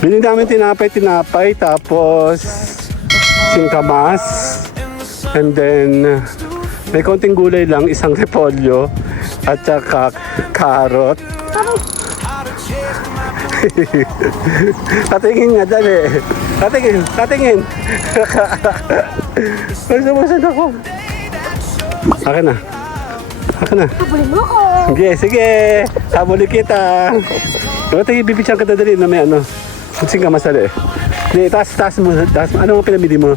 Bili namin tinapay, tapos singkamas. And then, may konting gulay lang, isang repolyo, at saka carrot. Katingin nga, dali. Katingin. Masabasan ako. Akin na. Habulin mo ko. Sige. Habulin kita. Ito yung bibitsyan ka dali na may ano. Singkamas dali. Hindi, taas mo. Ano ang pinamili mo?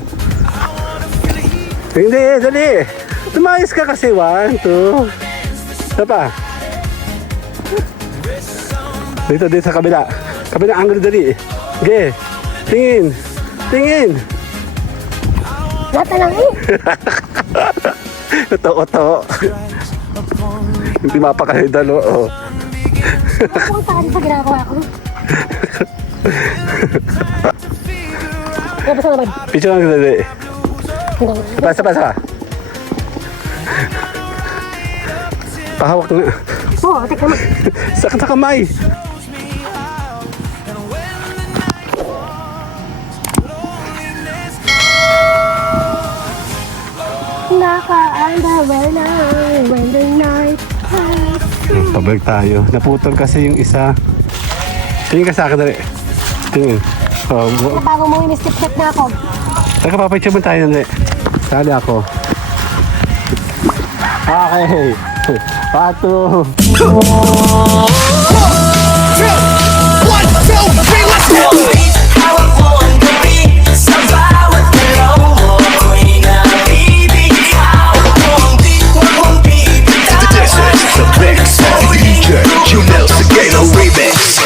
Hindi, dali. Tumayos ka kasi. 1, 2. Isa pa. Dito sa kabila. Kabila angle dali. Okay. Tingin. Lata lang eh. Oto. Hindi mapakahidalo. Oh. Napunta ka din sa ginagawa ko. Basta naman. Picture lang dali. Basta. Pahawak na. Oo, teka naman. Sakit sa kamay. Naka-underwear na when the night has... Pabalik tayo. Naputol kasi yung isa. Tingin ka sa akin dali. Tingin. Nabago mo yung step na ako. Teka, papicture mo tayo dali. Sali ako. Okay. Pato. 1, 2, 3, let's go! This is the mix of DJ Junel Seguelo remix.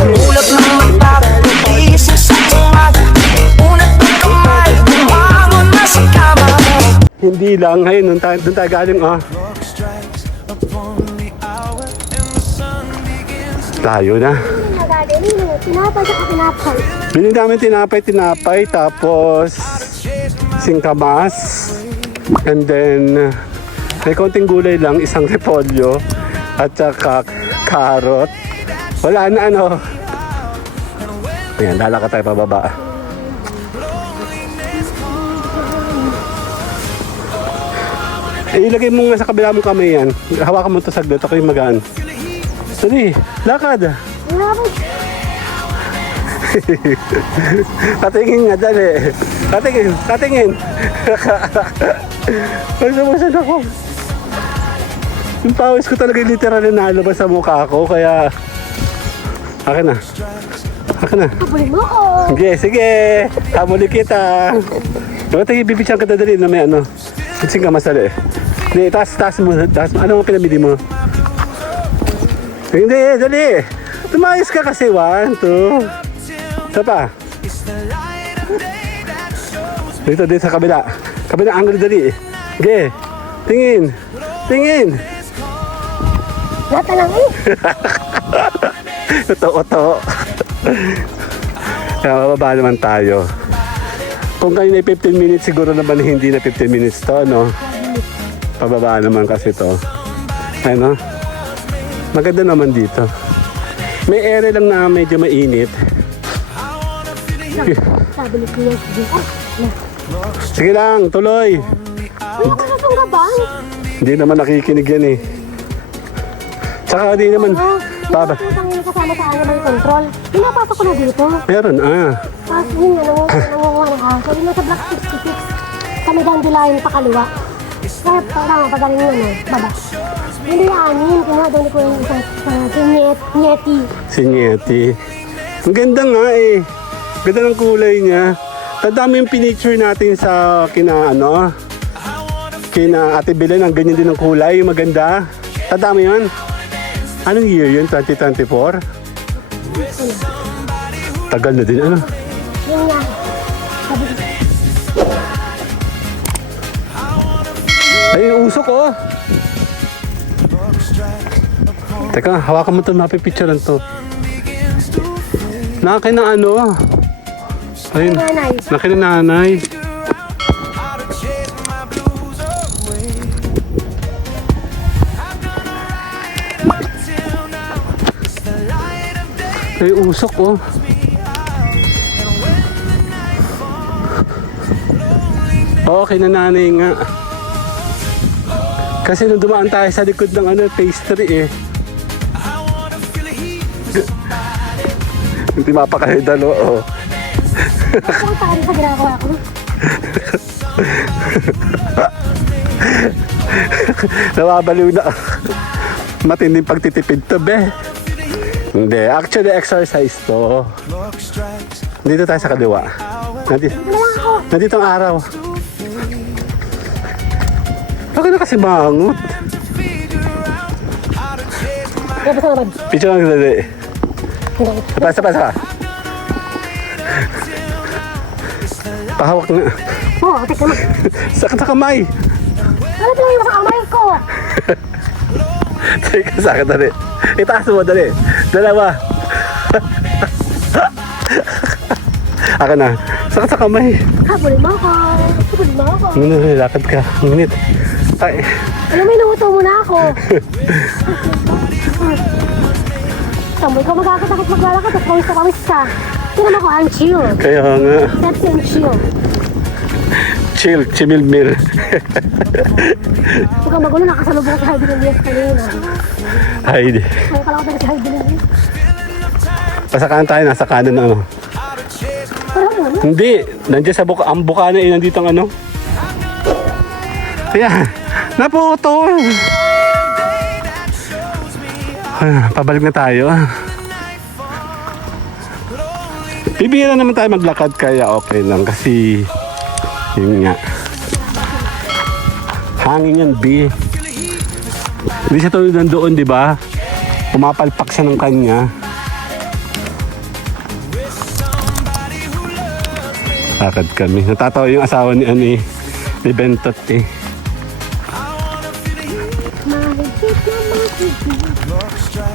Ulap ng mata, gising sa umaga, unat ng kamay, bumangon na sa kama. Hindi lang. Ngayon, doon tayo galing. Tayo na. Tinapay. Bili namin tinapay, tapos singkamas. And then, may konting gulay lang, isang repolyo, at saka carrot. Wala na ano. Ayan, lalakad tayo pababa. Ilagay mo nga sa kabila mong kamay yan. Hawakan mo ito saglit, ako yung magaan. Dali, lakad. Katingin nga, dali. Katingin. Masabasan ako. Yung pawis ko talaga literal na nalabas sa mukha ko, kaya... Akin na. Habulin mo ko. Sige. Habulin kita. Ito yung bibitsyan ka dali na may ano. Singkamas dali. Hindi, taas mo. Ano ang pinamili mo? Hindi, dali. Tumayos ka kasi. 1, 2. Isa pa. Dito sa kabila. Kabila angle dali. Okay. Tingin. Lata lang eh. Oto. Kaya mababa naman tayo. Kung kayo na 15 minutes, siguro naman hindi na 15 minutes to, no? Pababa naman kasi to. Ano? Maganda naman dito. May ere lang na medyo mainit. Sabi ni Kuya, Sige lang, tuloy. ay, nakakasang ka ba? Hindi naman nakikinig yan eh. Tsaka di naman. Baba. Yung kasama sa animal control. Pinapasok ko na dito. Meron, Tapos yun nga, nangunguha ng aso. Yung nasa block 66. Kami dandelion pa kaliwa. Kaya parang pagaling yun baba. Hindi anin. Kinuha doon ko yung isang nyeti. Si Yeti. Ang ganda nga eh. Ganda ng kulay niya. Tanda mo yung pinicture natin sa kina Ate Belen. Ang ganyan din ng kulay. Yung maganda. Tanda mo yun? Anong year yun? 2024? Tagal na din, ano? Yun nga. Sabi ko, Ay, yung usok, oh! Teka, hawakan mo ito, mapipicturean to. Nakakin na ano? Ayun, nanay. nakakin na nanay. Ay, usok, oh. Oo, kinananay nga. Kasi nung dumaan tayo sa likod ng pastry eh. Hindi mapakahidalo, oh. Ang tari sa ginagawa ko. Nawabaliw na. Matinding pagtitipid to, be. Hindi, actually exercise to. Dito tayo sa kaliwa. Nandito ang araw. Bakit na kasi bangot? Kaya basta naman. Picture lang dali. Sapa. Pahawak na. Oo, teka naman. Sakit sa kamay. Ano ba yung sa kamay ko? Teka, sakit dali. Itaas mo, dali. Dalawa. Ako na. Sakit sa kamay. Habulin mo ako. Habulin mo ako. Lakad ka. Ngunit. Ay. Alam mo, inuuto mo na ako. Tamboy ko magkakatakot maglalakad at pawis ka. Tingnan mo ko, I'm chill. Kaya nga. That's and chill. Chill. Chimilmil. Huwag kang magulo, nakasalubong sa Heidi ng Lias kanina. Heidi. May kalakot na si Heidi ng Lias. Pasakaan tayo. Nasa kanan na ano. Pero ano naman? Hindi. Nandiyan sa buka. Ang buka na nandito ang ano. Kaya. Naputol. Pabalik na tayo. Bibihira naman tayo maglakad kaya okay lang kasi yun nga. Hangin yan, B. Hindi siya tulad ng doon, di ba? Pumapalpak siya ng kanya. Lakad kami. Natatawa yung asawa ni Bentot eh.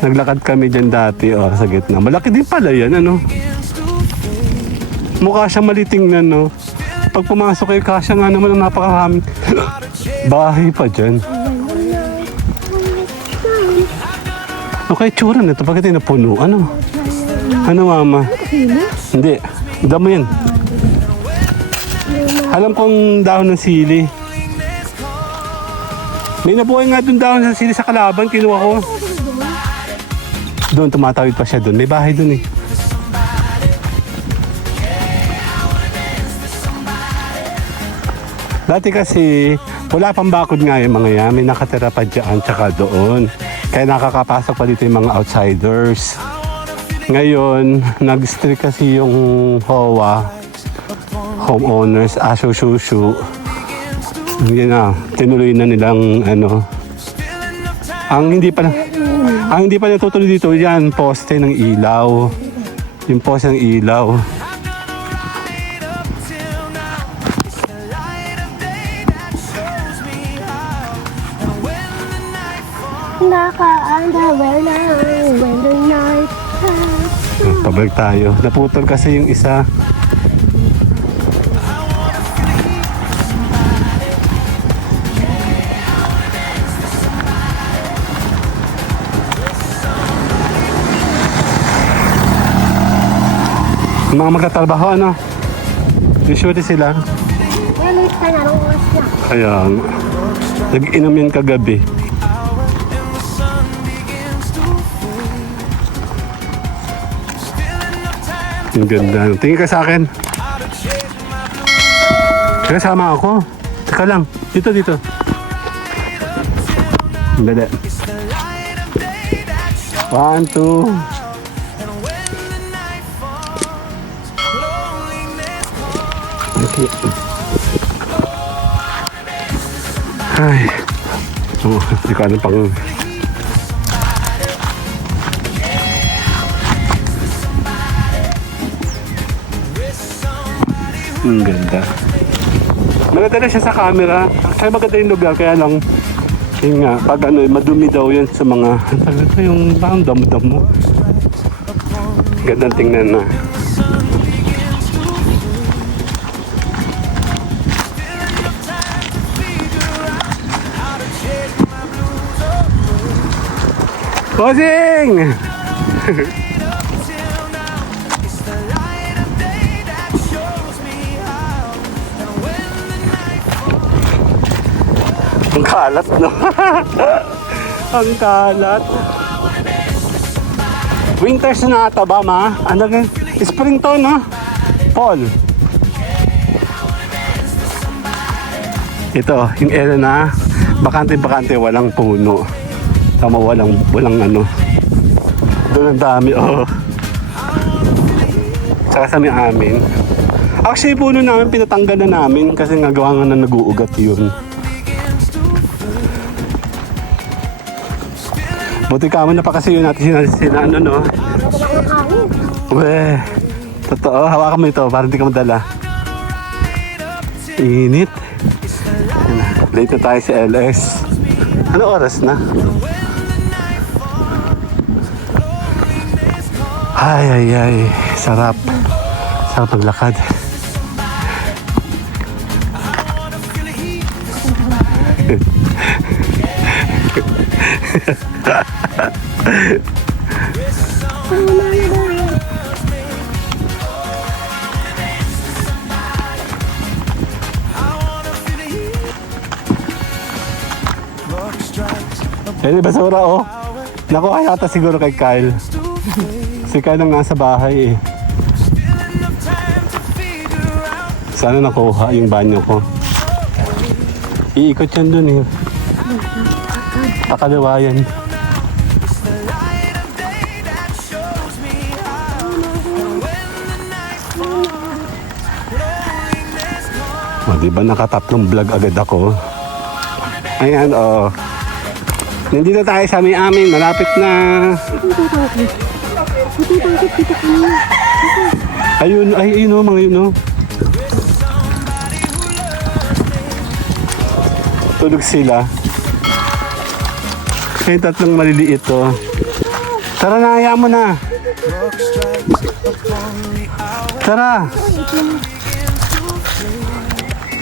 Naglakad kami dyan dati, sa gitna. Malaki din pala yan, ano? Mukha siyang malitingnan, no? Pag pumasok kayo, kasya nga naman ang napakarami. Bahay pa dyan. Okay, tsura nito. Bakit yung napuno? Ano? Ano, mama? Hindi. Damo yan. Alam kong dahon ng sili. May nabuhay nga dun dahon ng sili sa Kalaban. Kinuha ko. Doon, tumatawid pa siya doon. May bahay doon eh. Dati kasi, wala pang bakod nga yung mga yan. May nakatira pa dyan, tsaka doon. Kaya nakakapasok pa dito yung mga outsiders. Ngayon, nag-strict kasi yung HOA, homeowners, aso-shushu. Yan na, tinuloy na nilang ang hindi pa natutuloy dito, yan, poste ng ilaw. Yung poste ng ilaw. Naka-underwear na when the night has Pabalik tayo. Naputol kasi yung isa. Mga magtatrabaho, ano? Usually sila. Kaya late ka na, anong oras na? Kaya, nag-inom yan kagabi. Ang ganda. Tingin ka sa akin. Kasama ako. Teka lang. Dito. Dali. 1, 2. Okay. Ay. Hindi ko alam pang... Ang ganda. Maganda siya sa camera. Kaya maganda yung lugar. Kaya lang, yun nga, pag madumi daw yan sa mga... Talaga yung parang damo-damo. Gandang tingnan na. Bossing! Kalat, no? Ang kalat. Winters na ata ba, ma? Ano ka? Spring to, no? Fall. Ito, yung area na bakante-bakante, walang puno. Tama, walang ano. Doon ang dami, oh. Saka sa may amin. Actually, puno namin, pinatanggal na namin kasi nagawa nga na nag-uugat yun. Buti ka na pa kasi yun natin ano, no? Weh, totoo. Hawakan mo ito para hindi ka madala. Init. Late na tayo sa LS. Ano oras na? Ay. Sarap. Sarap maglakad. Eh, basura, oh. Nakuha yata siguro kay Kyle. Si Kyle ang nasa bahay, eh. Sana nakuha yung banyo ko. Iikot yan dun, eh. Pakalawa yan. O, diba nakatatlong vlog agad ako? Ayan, oh. Nandito tayo sa may amin, malapit na. Ayun, ayun, mga yun, oh. Tulog sila. Yung tatlong maliliit, oh. Tara na, hayaan mo na. Tara.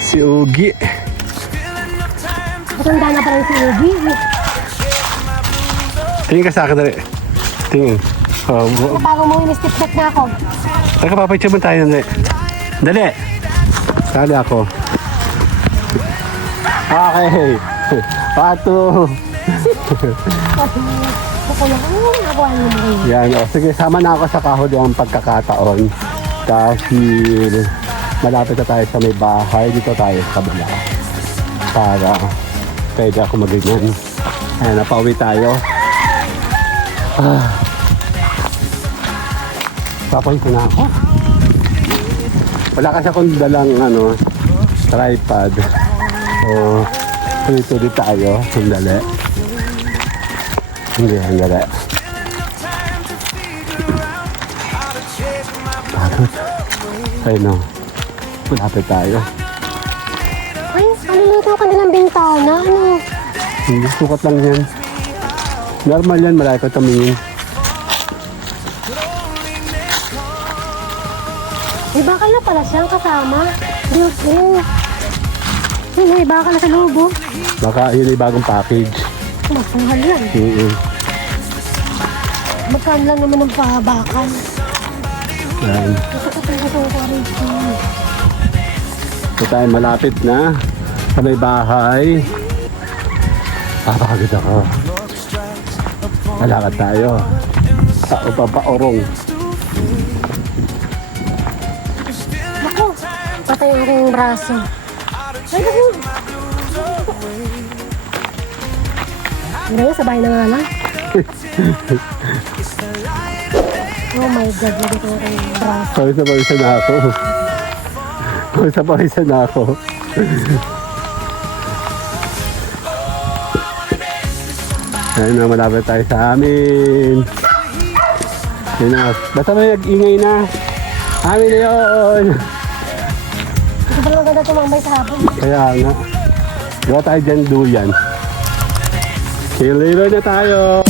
Si Ugi. Matanda na pa rin si Ugi. Tingin ka sa akin, dali. Tingin. Oh, Bago mo in-step check na ako. Teka, papaytsa mo tayo, dali. Dali. Sali ako. Okay. Pato. Ako na, nagawa niyo mo rin. Yan, oh. Sige, sama na ako sa kahuli ang pagkakataon. Dahil malapit na tayo sa may bahay. Dito tayo sa kabila. Para pwede ako maganyan. Ayan, napauwi tayo. Papahin ko na ako. Wala kasi akong dalang tripod. So, tuloy-tuloy tayo. Sandali. Hindi, sandali. Bakit? Ayun o. Malapit tayo. Ay, maluluto ka nilang bintana. Ano? Hindi, sukat lang yan. Normal yan, malaki ko tumingin. May bakal na pala siyang kasama. Diyos ko. Yun, may bakal na sa loob, oh. Baka yun ay bagong package. Mas mahal yan. Magkano lang naman ang bakal. Yan. Ito ko rin. So tayo malapit na sa may bahay. Papakagod ako. Malakad tayo sa Upapaorong. Ako, patay ang aking braso. Ay, naku. Hindi nga, sabay na nga lang. Oh my God, lagi ko ang aking braso. Pawisa na ako. Pawisa na ako. Ayun na, malapit tayo sa amin. Ayun na. Basta may nag-ingay na. Amin na yun. Ito pa lang ganda tumambay sa hapon. Kaya nga. Gawa tayo dyan duyan. See you later na tayo.